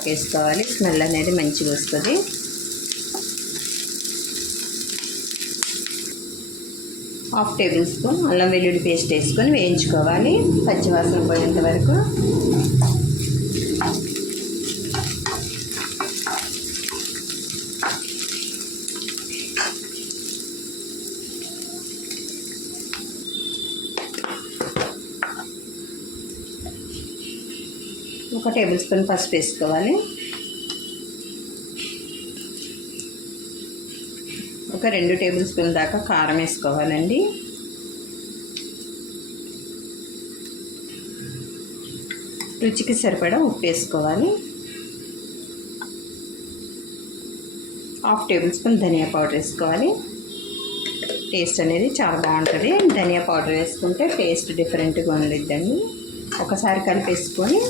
కరివేపాకు వేసుకోవాలి. స్మెల్ అనేది మంచిగా వస్తుంది. హాఫ్ టేబుల్ స్పూన్ అల్లం వెల్లుల్లి పేస్ట్ వేసుకొని వేయించుకోవాలి పచ్చివాసన పోయేంత వరకు. ఒక టేబుల్ స్పూన్ పసుపు వేసుకోవాలి. ఒక 2 టేబుల్ స్పూన్ దాకా కారం వేసుకోవాలండి. రుచికి సరిపడా ఉప్పు వేసుకోవాలి. హాఫ్ టేబుల్ స్పూన్ ధనియా పౌడర్ వేసుకోవాలి. టేస్ట్ అనేది చాలా బాగుంటుంది. ధనియా పౌడర్ వేసుకుంటే టేస్ట్ డిఫరెంట్గా ఉండిద్దండి. ఒకసారి కలిపేసుకొని